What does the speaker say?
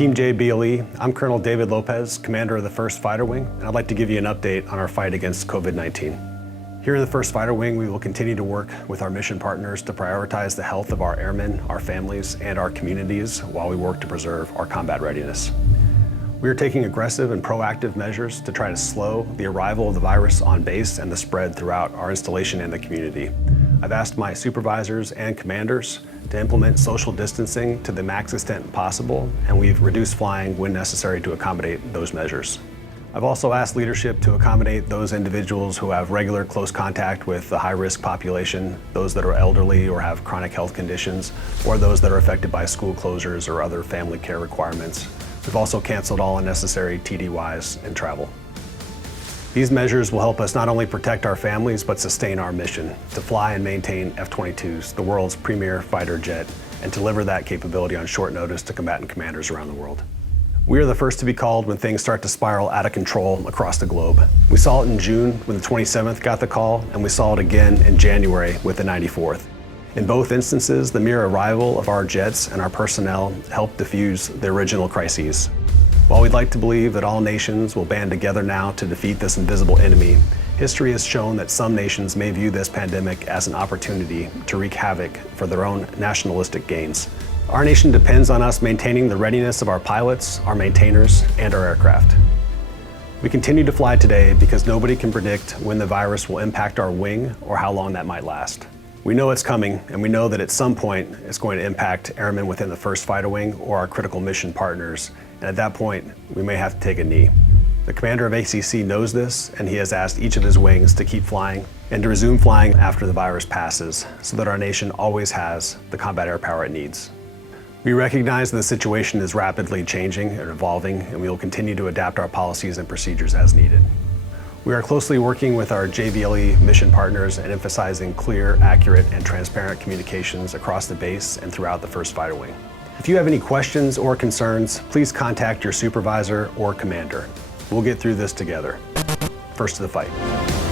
Team JBLE, I'm Colonel David Lopez, commander of the 1st Fighter Wing, and I'd like to give you an update on our fight against COVID-19. Here in the 1st Fighter Wing, we will continue to work with our mission partners to prioritize the health of our airmen, our families, and our communities while we work to preserve our combat readiness. We are taking aggressive and proactive measures to try to slow the arrival of the virus on base and the spread throughout our installation and the community. I've asked my supervisors and commanders to implement social distancing to the max extent possible, and we've reduced flying when necessary to accommodate those measures. I've also asked leadership to accommodate those individuals who have regular close contact with the high-risk population, those that are elderly or have chronic health conditions, or those that are affected by school closures or other family care requirements. We've also canceled all unnecessary TDYs and travel. These measures will help us not only protect our families, but sustain our mission to fly and maintain F-22s, the world's premier fighter jet, and deliver that capability on short notice to combatant commanders around the world. We are the first to be called when things start to spiral out of control across the globe. We saw it in June when the 27th got the call, and we saw it again in January with the 94th. In both instances, the mere arrival of our jets and our personnel helped diffuse the original crises. While we'd like to believe that all nations will band together now to defeat this invisible enemy, history has shown that some nations may view this pandemic as an opportunity to wreak havoc for their own nationalistic gains. Our nation depends on us maintaining the readiness of our pilots, our maintainers, and our aircraft. We continue to fly today because nobody can predict when the virus will impact our wing or how long that might last. We know it's coming, and we know that at some point it's going to impact airmen within the 1st Fighter Wing or our critical mission partners, and at that point, we may have to take a knee. The commander of ACC knows this, and he has asked each of his wings to keep flying and to resume flying after the virus passes, so that our nation always has the combat air power it needs. We recognize that the situation is rapidly changing and evolving, and we will continue to adapt our policies and procedures as needed. We are closely working with our JBLE mission partners and emphasizing clear, accurate, and transparent communications across the base and throughout the 1st Fighter Wing. If you have any questions or concerns, please contact your supervisor or commander. We'll get through this together. First to the fight.